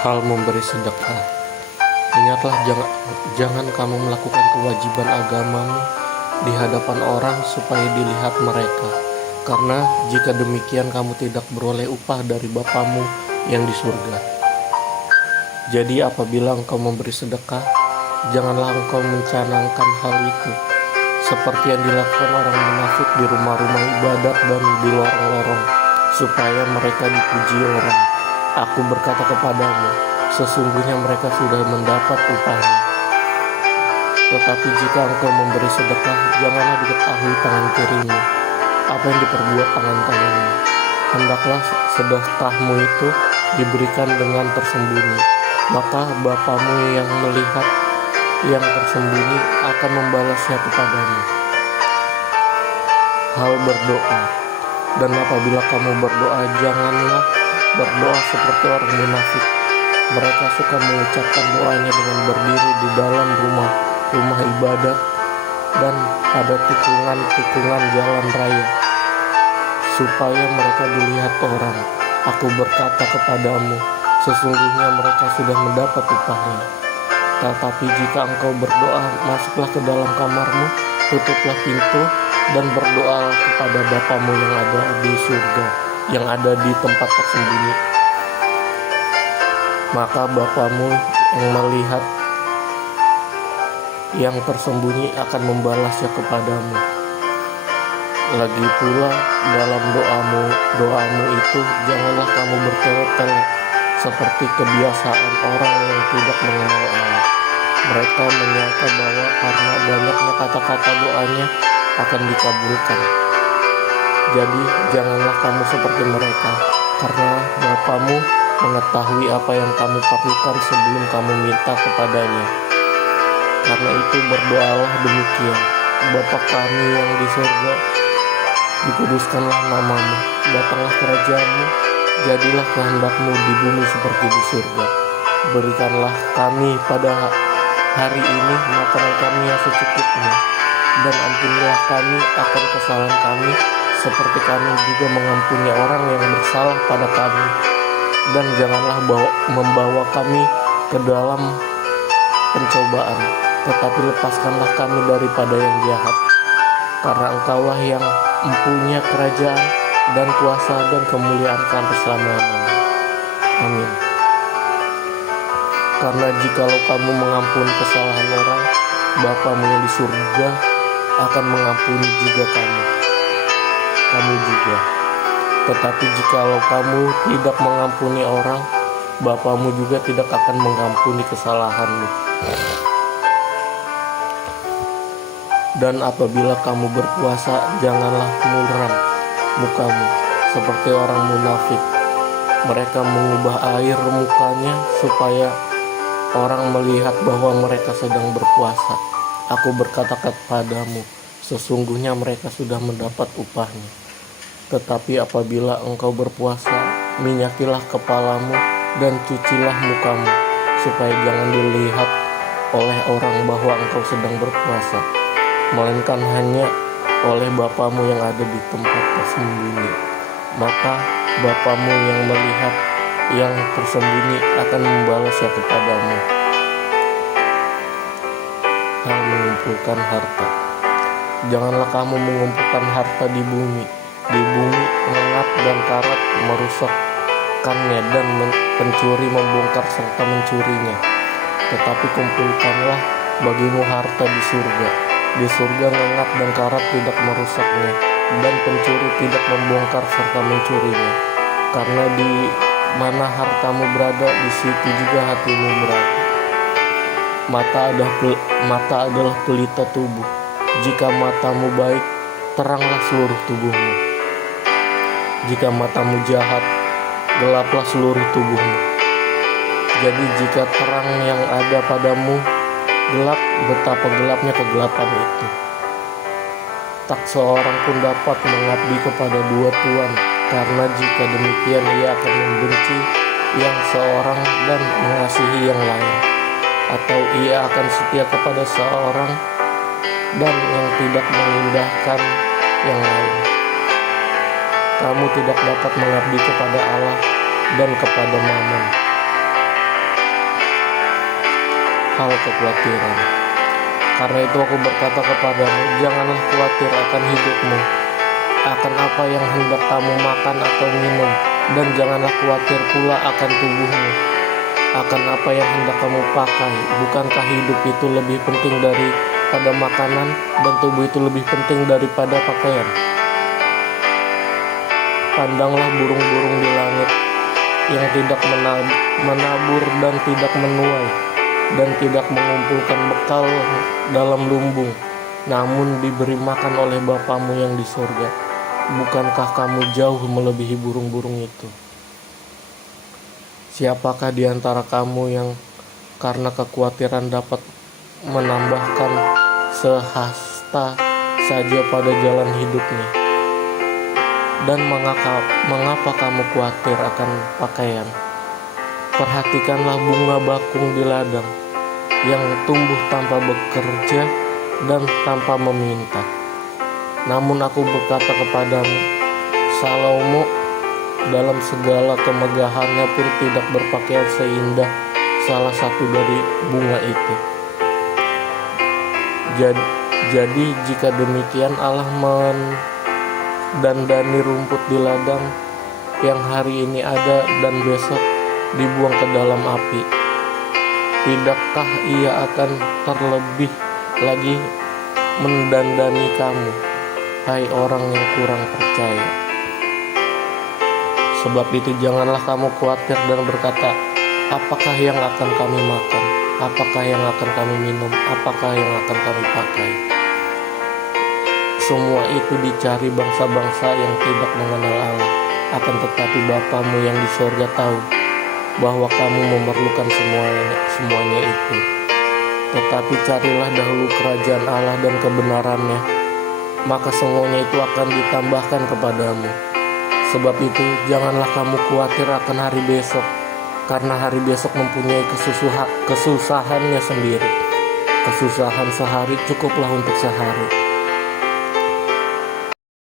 Hal memberi sedekah. Ingatlah jangan kamu melakukan kewajiban agamamu di hadapan orang supaya dilihat mereka. Karena jika demikian kamu tidak beroleh upah dari Bapamu yang di surga. Jadi apabila engkau memberi sedekah, janganlah engkau mencanangkan hal itu seperti yang dilakukan orang munafik di rumah-rumah ibadat dan di lorong-lorong, supaya mereka dipuji orang. Aku berkata kepadamu, sesungguhnya mereka sudah mendapat upahnya. Tetapi jika engkau memberi sedekah, janganlah diketahui tangan kirimu apa yang diperbuat tangan kananmu. Hendaklah sedekahmu itu diberikan dengan tersembunyi, maka Bapamu yang melihat yang tersembunyi akan membalasnya kepadamu. Hal berdoa. Dan apabila kamu berdoa, janganlah berdoa seperti orang munafik. Mereka suka mengucapkan doanya dengan berdiri di dalam rumah ibadat dan pada tikungan jalan raya, supaya mereka dilihat orang. Aku berkata kepadamu, sesungguhnya mereka sudah mendapat upahnya. Tetapi jika engkau berdoa, masuklah ke dalam kamarmu, tutuplah pintu, dan berdoalah kepada Bapamu yang ada di surga, yang ada di tempat tersembunyi. Maka Bapamu yang melihat yang tersembunyi akan membalasnya kepadamu. Lagi pula dalam doamu itu janganlah kamu bertele-tele seperti kebiasaan orang yang tidak mengenal Allah. Mereka menyangka bahwa karena banyaknya kata-kata doanya akan dikabulkan. Jadi janganlah kamu seperti mereka, karena Bapamu mengetahui apa yang kamu perlukan sebelum kamu minta kepadanya. Karena itu berdoalah demikian: Bapa kami yang di surga, dikuduskanlah namamu, datanglah kerajaanmu, jadilah kehendakmu di bumi seperti di surga. Berikanlah kami pada hari ini makanan kami yang secukupnya, dan ampunilah kami akan kesalahan kami, seperti kami juga mengampuni orang yang bersalah pada kami. Dan janganlah membawa kami ke dalam pencobaan, tetapi lepaskanlah kami daripada yang jahat. Karena Engkaulah yang mempunyai kerajaan dan kuasa dan kemuliaan sampai selama-lamanya. Amin. Karena jikalau kamu mengampuni kesalahan orang, Bapamu yang di surga akan mengampuni juga kamu juga. Tetapi jikalau kamu tidak mengampuni orang, Bapamu juga tidak akan mengampuni kesalahanmu. Dan apabila kamu berpuasa, janganlah muram mukamu seperti orang munafik. Mereka mengubah air mukanya supaya orang melihat bahwa mereka sedang berpuasa. Aku berkata kepadamu, sesungguhnya mereka sudah mendapat upahnya. Tetapi apabila engkau berpuasa, minyakilah kepalamu dan cucilah mukamu, supaya jangan dilihat oleh orang bahwa engkau sedang berpuasa, melainkan hanya oleh Bapamu yang ada di tempat tersembunyi. Maka Bapamu yang melihat yang tersembunyi akan membalasnya kepadamu. Hal mengumpulkan harta. Janganlah kamu mengumpulkan harta di bumi mengat dan karat merusakkannya, dan pencuri membongkar serta mencurinya. Tetapi kumpulkanlah bagimu harta di surga. Di surga mengat dan karat tidak merusaknya, dan pencuri tidak membongkar serta mencurinya. Karena di mana hartamu berada, di situ juga hatimu berada. Mata adalah pelita tubuh. Jika matamu baik, teranglah seluruh tubuhmu. Jika matamu jahat, gelaplah seluruh tubuhmu. Jadi jika terang yang ada padamu gelap, betapa gelapnya kegelapan itu. Tak seorang pun dapat mengabdi kepada dua tuan, karena jika demikian ia akan membenci yang seorang dan mengasihi yang lain, atau ia akan setia kepada seorang dan yang tidak mengindahkan yang lain. Kamu tidak dapat mengabdi kepada Allah dan kepada Mammon. hal kekhawatiran. Karena itu aku berkata kepadamu, janganlah khawatir akan hidupmu, akan apa yang hendak kamu makan atau minum, dan janganlah khawatir pula akan tubuhmu, akan apa yang hendak kamu pakai. Bukankah hidup itu lebih penting daripada makanan, dan tubuh itu lebih penting daripada pakaian? Pandanglah burung-burung di langit yang tidak menabur dan tidak menuai dan tidak mengumpulkan bekal dalam lumbung, namun diberi makan oleh Bapamu yang di surga. Bukankah kamu jauh melebihi burung-burung itu? Siapakah di antara kamu yang karena kekhawatiran dapat menambahkan sehasta saja pada jalan hidupnya? Dan mengapa kamu khawatir akan pakaian? Perhatikanlah bunga bakung di ladang yang tumbuh tanpa bekerja dan tanpa meminta. Namun aku berkata kepadamu, Salomo dalam segala kemegahannya pun tidak berpakaian seindah salah satu dari bunga itu. Jadi jika demikian Allah mendandani rumput di ladang yang hari ini ada dan besok dibuang ke dalam api, tidakkah ia akan terlebih lagi mendandani kamu, hai orang yang kurang percaya? Sebab itu janganlah kamu khawatir dan berkata, apakah yang akan kami makan, apakah yang akan kami minum, apakah yang akan kami pakai? Semua itu dicari bangsa-bangsa yang tidak mengenal Allah. Akan tetapi Bapamu yang di surga tahu bahwa kamu memerlukan semuanya itu. Tetapi carilah dahulu kerajaan Allah dan kebenarannya, maka semuanya itu akan ditambahkan kepadamu. Sebab itu janganlah kamu khawatir akan hari besok, karena hari besok mempunyai kesusahannya sendiri. Kesusahan sehari cukuplah untuk sehari.